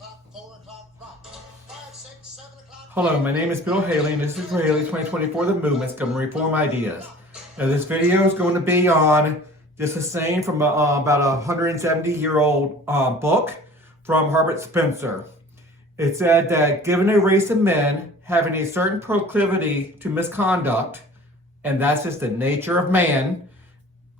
o'clock, 4 o'clock, rock. 5, 6, 7 o'clock. Hello, my name is Bill Haley, and this is for Haley 2024 The Movement's Government Reform Ideas. Now, this video is going to be on just a saying from about a 170-year-old book from Herbert Spencer. It said that given a race of men having a certain proclivity to misconduct, and that's just the nature of man,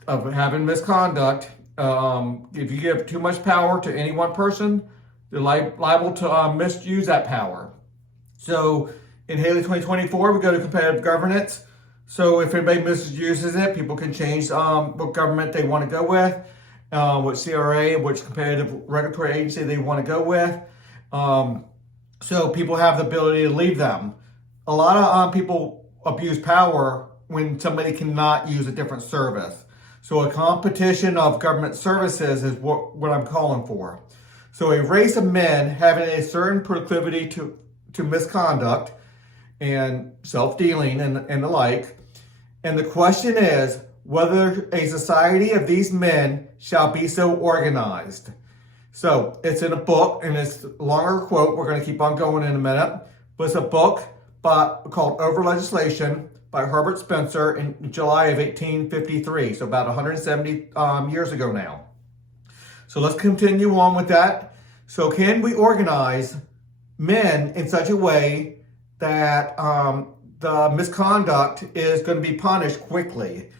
of having misconduct, if you give too much power to any one person, they're liable to misuse that power. So in Haley 2024, we go to competitive governance. So if anybody misuses it, people can change what government they want to go with, what CRA, which competitive regulatory agency they want to go with. So people have the ability to leave them. A lot of people abuse power when somebody cannot use a different service. So a competition of government services is what I'm calling for. So a race of men having a certain proclivity to misconduct and self-dealing and the like. And the question is whether a society of these men shall be so organized. So it's in a book, and it's a longer quote. We're going to keep on going in a minute. But it's a book called Over Legislation by Herbert Spencer in July of 1853. So about 170 years ago now. So let's continue on with that. So can we organize men in such a way that the misconduct is going to be punished quickly?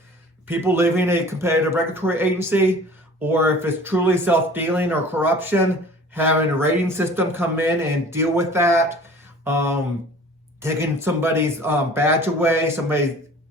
People leaving a competitive regulatory agency, or if it's truly self-dealing or corruption, having a rating system come in and deal with that, taking somebody's badge away,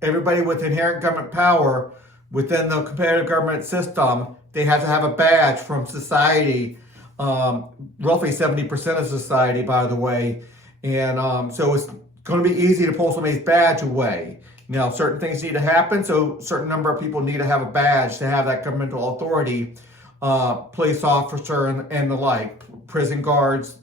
everybody with inherent government power within the competitive government system, they have to have a badge from society, roughly 70% of society, by the way. And so it's going to be easy to pull somebody's badge away. Now, certain things need to happen, so a certain number of people need to have a badge to have that governmental authority, police officer and the like, prison guards,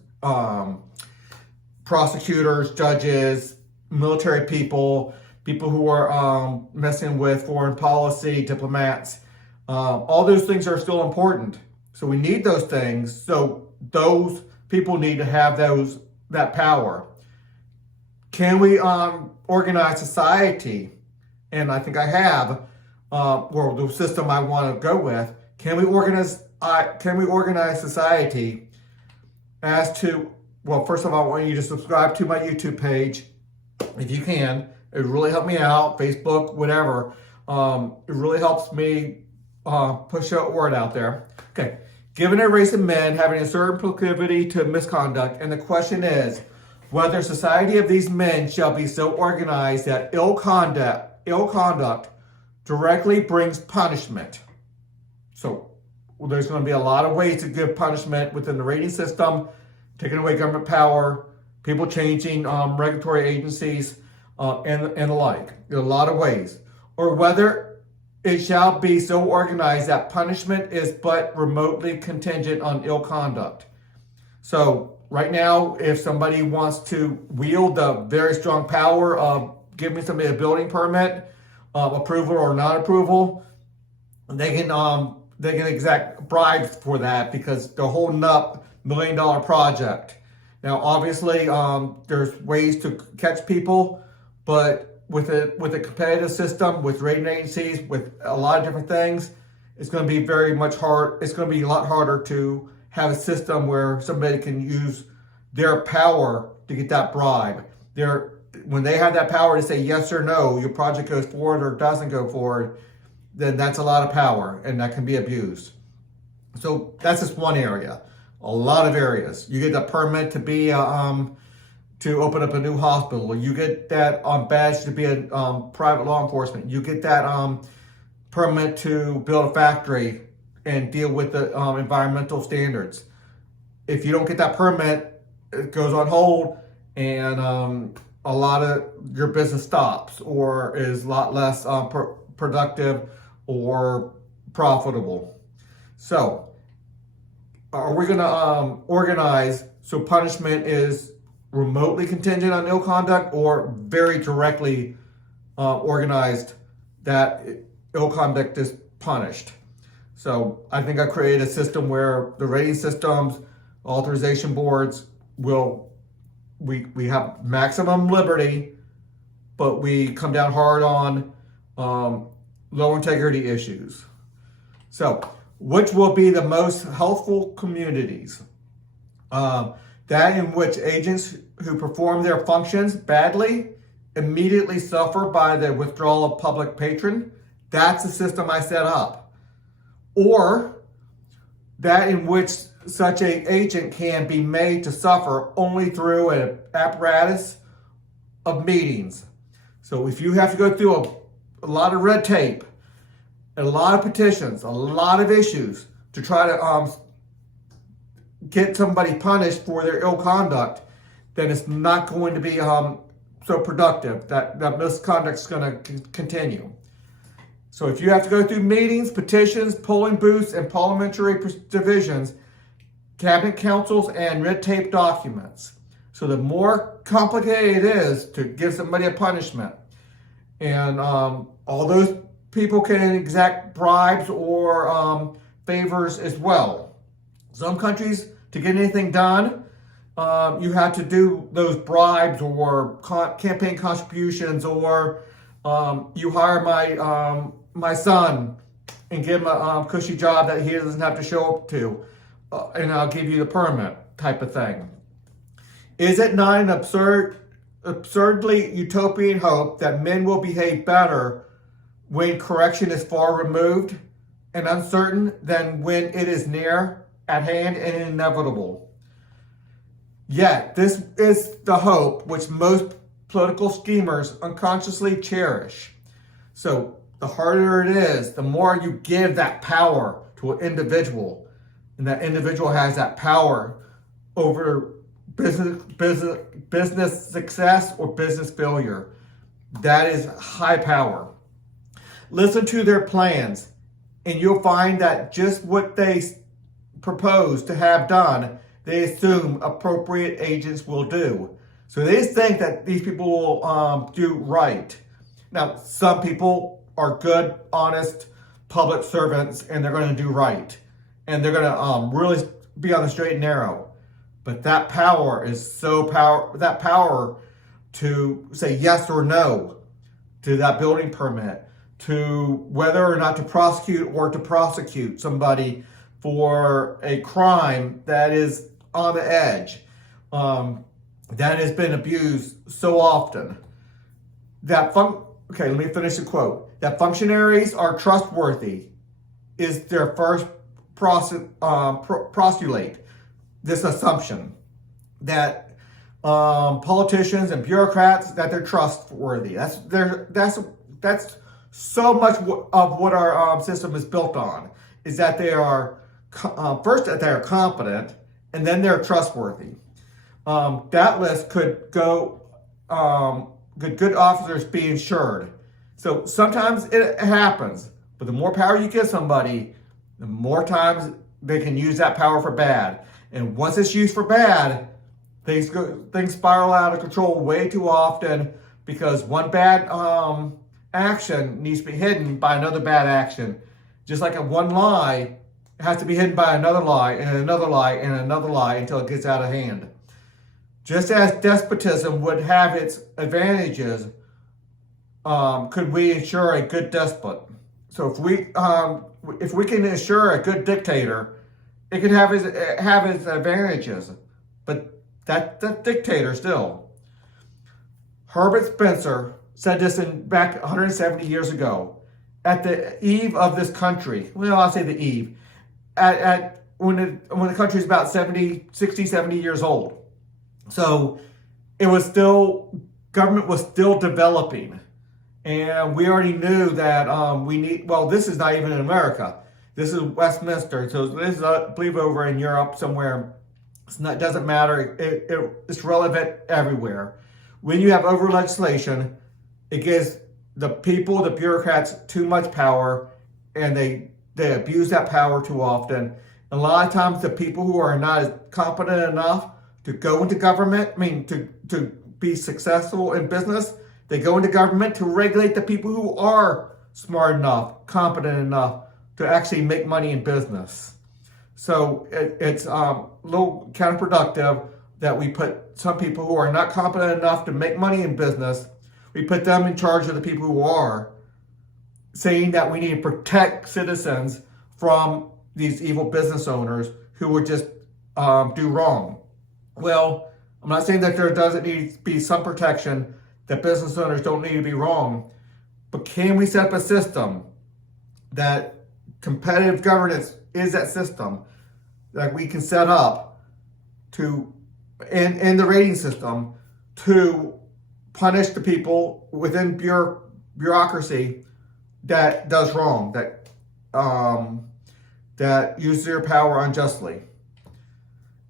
prosecutors, judges, military people who are messing with foreign policy, diplomats. All those things are still important. So we need those things. So those people need to have that power. Can we organize society? And I think I have, or the system I want to go with. Can we organize society as to, well, first of all, I want you to subscribe to my YouTube page if you can. It would really help me out, Facebook, whatever. It really helps me push a word out there. Okay, given a race of men having a certain proclivity to misconduct, and the question is whether society of these men shall be so organized that ill conduct directly brings punishment. So there's going to be a lot of ways to give punishment within the rating system, taking away government power, people changing regulatory agencies, and the like. There are a lot of ways. Or whether it shall be so organized that punishment is but remotely contingent on ill conduct. So right now, if somebody wants to wield the very strong power of giving somebody a building permit, approval or non-approval, they can exact bribes for that because they're holding up $1 million project. Now, obviously, there's ways to catch people, but with a competitive system, with rating agencies, with a lot of different things, it's going to be very much hard. It's going to be a lot harder to have a system where somebody can use their power to get that bribe. When they have that power to say yes or no, your project goes forward or doesn't go forward, then that's a lot of power, and that can be abused. So that's just one area. A lot of areas. You get the permit to be to open up a new hospital. You get that badge to be a private law enforcement. You get that permit to build a factory and deal with the environmental standards. If you don't get that permit, it goes on hold, and a lot of your business stops or is a lot less productive or profitable. So are we going to organize so punishment is remotely contingent on ill conduct, or very directly organized that ill conduct is punished? So I think I created a system where the rating systems Authorization boards we have maximum liberty, but we come down hard on low integrity issues. So, which will be the most healthful communities? That in which agents who perform their functions badly immediately suffer by the withdrawal of public patron. That's the system I set up. Or that in which such an agent can be made to suffer only through an apparatus of meetings. So if you have to go through a lot of red tape, a lot of petitions, a lot of issues to try to get somebody punished for their ill conduct, then it's not going to be so productive. That misconduct is going to continue. So if you have to go through meetings, petitions, polling booths, and parliamentary divisions, cabinet councils, and red tape documents. So the more complicated it is to give somebody a punishment. And all those people can exact bribes or favors as well. Some countries, to get anything done, you have to do those bribes or campaign contributions, or you hire my son and give him a cushy job that he doesn't have to show up to, and I'll give you the permit type of thing. Is it not an absurdly utopian hope that men will behave better when correction is far removed and uncertain than when it is near at hand and inevitable? Yet, this is the hope which most political schemers unconsciously cherish. So, the harder it is, the more you give that power to an individual, and that individual has that power over business success or business failure. That is high power. Listen to their plans, and you'll find that just what they propose to have done, they assume appropriate agents will do. So they think that these people will do right. Now, some people are good, honest public servants, and they're going to do right. And they're going to really be on the straight and narrow. But that power is that power to say yes or no to that building permit, to whether or not to prosecute somebody for a crime that is on the edge, that has been abused so often. Okay, let me finish the quote. That functionaries are trustworthy is their first postulate. This assumption that politicians and bureaucrats, that they're trustworthy. That's so much of what our system is built on, is that they are first that they are competent, and then they're trustworthy. That list could go. Could good officers be insured? So sometimes it happens, but the more power you give somebody, the more times they can use that power for bad. And once it's used for bad, things spiral out of control way too often, because one bad action needs to be hidden by another bad action. Just like one lie has to be hidden by another lie and another lie and another lie until it gets out of hand. Just as despotism would have its advantages, could we ensure a good despot? So if we can ensure a good dictator, it can have its advantages, but that's dictator still. Herbert Spencer said this back 170 years ago, at the eve of this country. Well, I'll say the eve, when the country is about 60, 70 years old. So government was still developing. And we already knew that this is not even in America. This is Westminster. So this is, I believe, over in Europe somewhere. It doesn't matter. It's relevant everywhere. When you have over legislation, it gives the people, the bureaucrats, too much power, and they abuse that power too often. And a lot of times the people who are not as competent enough to go into government, to be successful in business, they go into government to regulate the people who are smart enough, competent enough to actually make money in business. So it's a little counterproductive that we put some people who are not competent enough to make money in business, we put them in charge of the people who are, saying that we need to protect citizens from these evil business owners who would just do wrong. Well, I'm not saying that there doesn't need to be some protection, that business owners don't need to be wrong, but can we set up a system that competitive governance is that system that we can set up to, in the rating system, to punish the people within bureaucracy that does wrong, that uses their power unjustly.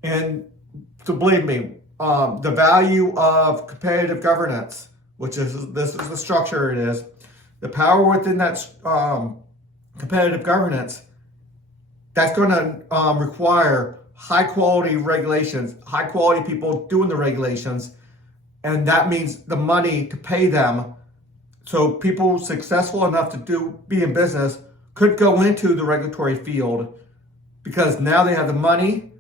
And so believe me, the value of competitive governance, this is the structure it is, the power within that competitive governance, that's going to require high quality regulations, high quality people doing the regulations, and that means the money to pay them. So people successful enough to be in business could go into the regulatory field because now they have the money,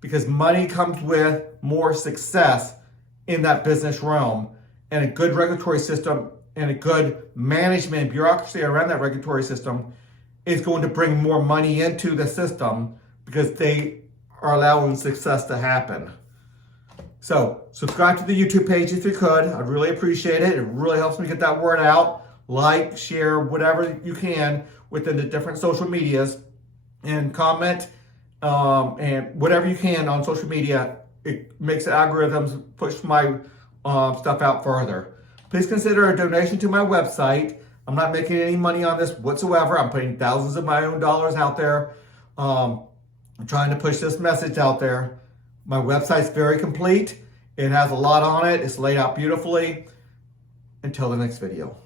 because money comes with more success in that business realm, and a good regulatory system and a good management and bureaucracy around that regulatory system is going to bring more money into the system because they are allowing success to happen. So subscribe to the YouTube page if you could. I'd really appreciate it. It really helps me get that word out. Like, share, whatever you can within the different social medias, and comment and whatever you can on social media. It makes the algorithms push my stuff out further. Please consider a donation to my website. I'm not making any money on this whatsoever. I'm putting thousands of my own dollars out there. I'm trying to push this message out there. My website's very complete. It has a lot on it. It's laid out beautifully. Until the next video.